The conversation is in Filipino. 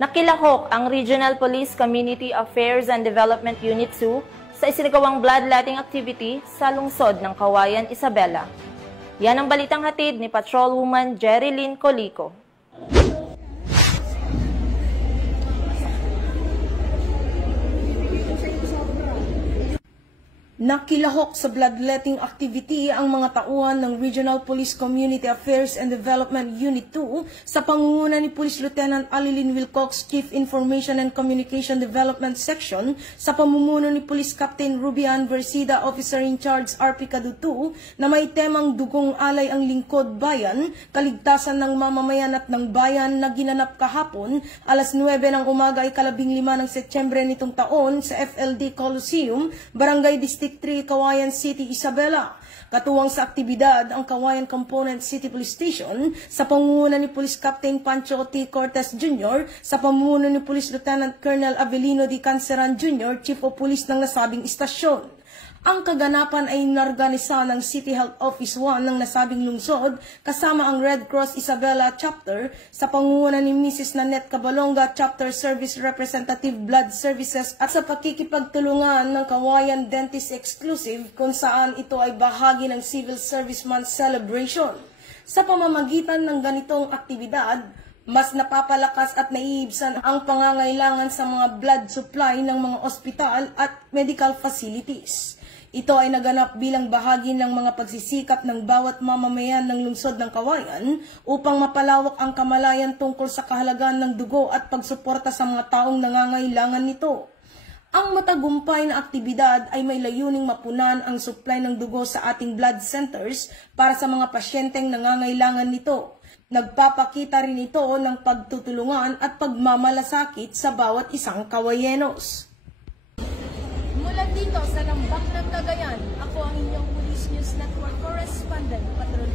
Nakilahok ang Regional Police Community Affairs and Development Unit 2 sa isinagawang bloodletting activity sa lungsod ng Cauayan, Isabela. Yan ang balitang hatid ni Patrolwoman Jerilyn Colico. Nakilahok sa bloodletting activity ang mga tauhan ng Regional Police Community Affairs and Development Unit 2 sa pangunguna ni Police Lieutenant Alilyn Wilcox, Chief Information and Communication Development Section, sa pamumuno ni Police Captain Rubian Versida, Officer in Charge RP Cadu 2, na may temang dugong alay ang lingkod bayan, kaligtasan ng mamamayan at ng bayan na ginanap kahapon, alas 9 ng umaga ay 15 ng Setyembre nitong taon sa FLD Coliseum, Barangay District 3, Cauayan City, Isabela. Katuwang sa aktibidad ang Cauayan Component City Police Station sa pangunguna ni Police Captain Pancho T. Cortez Jr. sa pamumuno ni Police Lieutenant Colonel Avelino D. Canceran Jr., Chief of Police ng nasabing istasyon. Ang kaganapan ay inorganisa ng City Health Office 1 ng nasabing lungsod kasama ang Red Cross Isabela Chapter sa pangunguna ni Mrs. Nanette Cabalonga, Chapter Service Representative Blood Services, at sa pakikipagtulungan ng Cauayan Dentist Exclusive kung saan ito ay bahagi ng Civil Service Month Celebration. Sa pamamagitan ng ganitong aktibidad, mas napapalakas at naiibsan ang pangangailangan sa mga blood supply ng mga ospital at medical facilities. Ito ay naganap bilang bahagi ng mga pagsisikap ng bawat mamamayan ng lungsod ng Cauayan upang mapalawak ang kamalayan tungkol sa kahalagahan ng dugo at pagsuporta sa mga taong nangangailangan nito. Ang matagumpay na aktibidad ay may layuning mapunan ang supply ng dugo sa ating blood centers para sa mga pasyenteng nangangailangan nito. Nagpapakita rin ito ng pagtutulungan at pagmamalasakit sa bawat isang Cauayenos. Mula dito sa Lambak ng Cagayan, ako ang inyong Police News Network Correspondent, Patrol